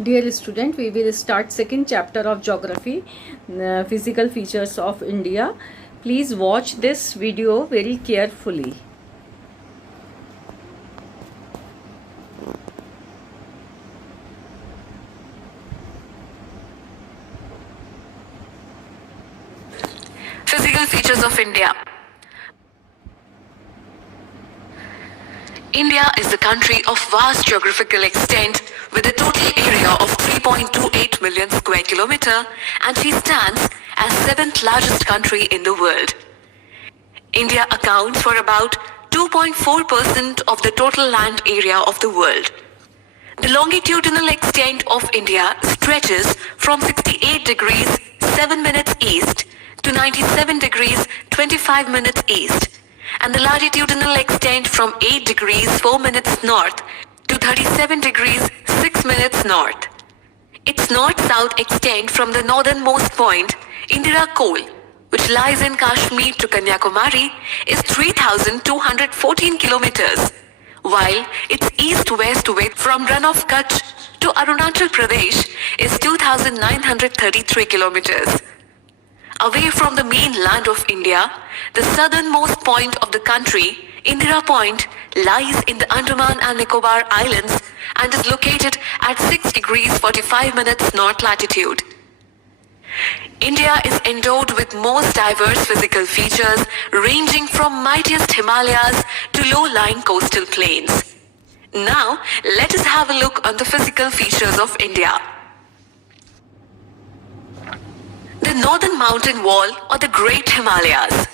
Dear student, we will start second chapter of geography, physical features of India. Please watch this video very carefully. Physical features of India. India is a country of vast geographical extent with a total area of 3.28 million square kilometer, and she stands as seventh largest country in the world. India accounts for about 2.4% of the total land area of the world. The longitudinal extent of India stretches from 68 degrees 7 minutes east to 97 degrees 25 minutes east, and the latitudinal extent from 8 degrees 4 minutes north to 37 degrees 6 minutes north. Its north-south extent from the northernmost point, Indira Col, which lies in Kashmir to Kanyakumari, is 3,214 kilometers, while its east-west width from Rann of Kutch to Arunachal Pradesh is 2,933 kilometers. Away from the mainland of India, the southernmost point of the country, Indira Point, lies in the Andaman and Nicobar Islands and is located at 6 degrees 45 minutes north latitude. India is endowed with most diverse physical features ranging from mightiest Himalayas to low-lying coastal plains. Now, let us have a look on the physical features of India. The Northern Mountain Wall or the Great Himalayas.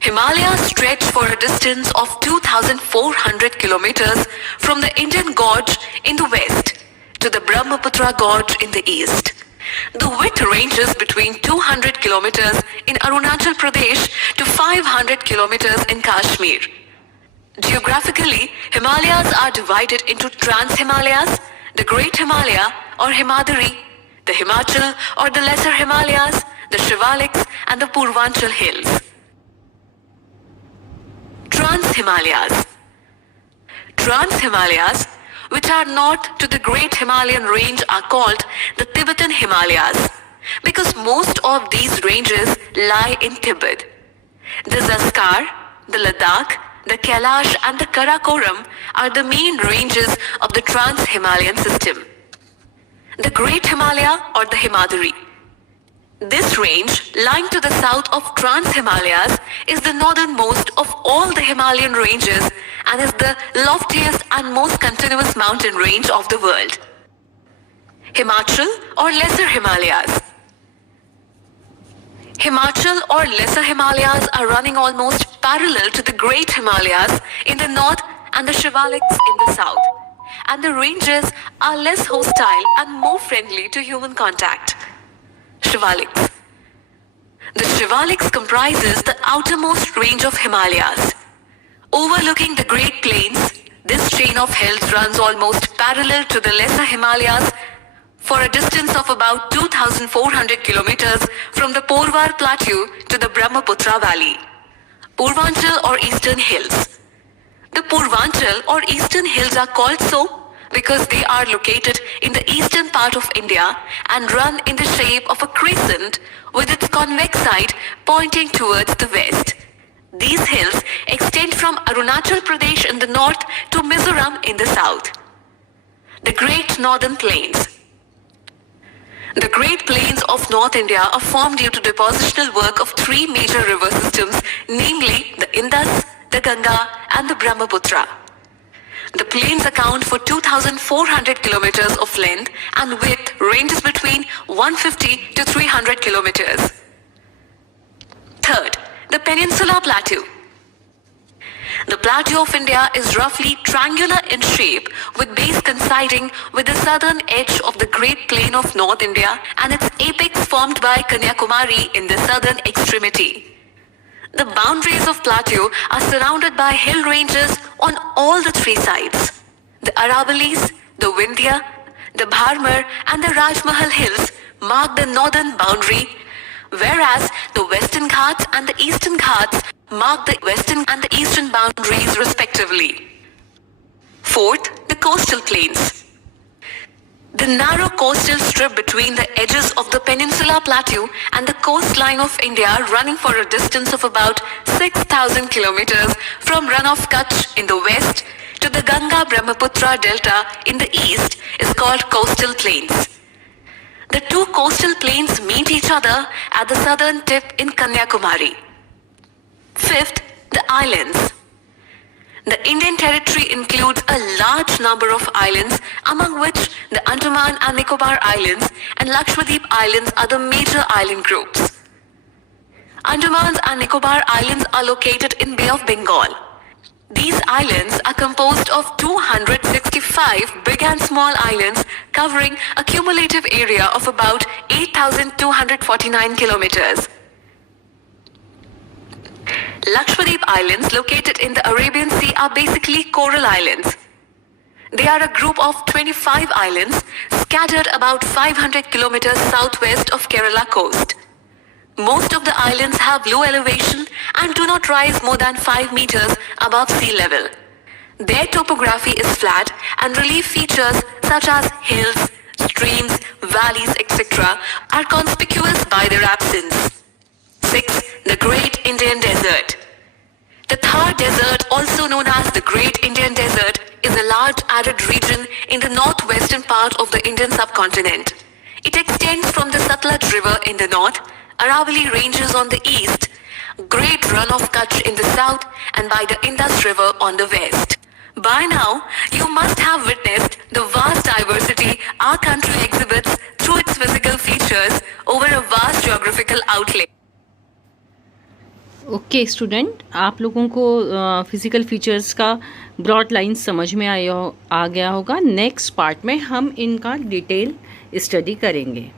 Himalayas stretch for a distance of 2,400 kilometers from the Indian Gorge in the west to the Brahmaputra Gorge in the east. The width ranges between 200 kilometers in Arunachal Pradesh to 500 kilometers in Kashmir. Geographically, Himalayas are divided into Trans-Himalayas, the Great Himalaya or Himadri, the Himachal or the Lesser Himalayas, the Shivaliks and the Purvanchal Hills. Trans-Himalayas. Trans-Himalayas, which are north to the Great Himalayan Range, are called the Tibetan Himalayas because most of these ranges lie in Tibet. The Zanskar, the Ladakh, the Kailash and the Karakoram are the main ranges of the Trans-Himalayan system. The Great Himalaya or the Himadri. This range, lying to the south of Trans-Himalayas, is the northernmost of all the Himalayan ranges and is the loftiest and most continuous mountain range of the world. Himachal or Lesser Himalayas. Himachal or Lesser Himalayas are running almost parallel to the Great Himalayas in the north and the Shivaliks in the south, and the ranges are less hostile and more friendly to human contact. Shivaliks. The Shivaliks comprises the outermost range of Himalayas. Overlooking the Great Plains, this chain of hills runs almost parallel to the Lesser Himalayas for a distance of about 2,400 kilometers from the Porvar Plateau to the Brahmaputra Valley. Purvanchal or Eastern Hills. The Purvanchal or Eastern Hills are called so because they are located in the eastern part of India and run in the shape of a crescent with its convex side pointing towards the west. These hills extend from Arunachal Pradesh in the north to Mizoram in the south. The Great Northern Plains. The Great Plains of North India are formed due to depositional work of three major river systems, namely the Indus, the Ganga and the Brahmaputra. The plains account for 2,400 kilometers of length and width ranges between 150 to 300 kilometers. Third, the Peninsula Plateau. The plateau of India is roughly triangular in shape with base coinciding with the southern edge of the Great Plain of North India and its apex formed by Kanyakumari in the southern extremity. The boundaries of plateau are surrounded by hill ranges on all the three sides. The Aravallis, the Vindhya, the Bharmar and the Rajmahal hills mark the northern boundary, whereas the Western Ghats and the Eastern Ghats mark the western and the eastern boundaries respectively. Fourth, the coastal plains. The The narrow coastal strip between the edges of the Peninsula Plateau and the coastline of India, running for a distance of about 6,000 kilometers from Run of Kutch in the west to the Ganga-Brahmaputra Delta in the east, is called coastal plains. The two coastal plains meet each other at the southern tip in Kanyakumari. Fifth, the islands. The Indian territory includes a large number of islands, among which the Andaman and Nicobar Islands and Lakshadweep Islands are the major island groups. Andaman and Nicobar Islands are located in Bay of Bengal. These islands are composed of 265 big and small islands covering a cumulative area of about 8,249 kilometers. Lakshadweep Islands, located in the Arabian Sea, are basically coral islands. They are a group of 25 islands scattered about 500 kilometers southwest of Kerala coast. Most of the islands have low elevation and do not rise more than 5 meters above sea level. Their topography is flat and relief features such as hills, streams, valleys, etc. are conspicuous by their absence. 6. The Great Indian Desert. The Thar Desert, also known as the Great Indian Desert, is a large arid region in the northwestern part of the Indian subcontinent. It extends from the Satluj River in the north, Aravalli Ranges on the east, Great Run of Kutch in the south, and by the Indus River on the west. By now, you must have witnessed the vast diversity our country exhibits through its physical features over a vast geographical outlay. Okay student, आप लोगों को physical features का broad lines समझ में आ गया होगा। Next part में हम इनका डिटेल स्टडी करेंगे।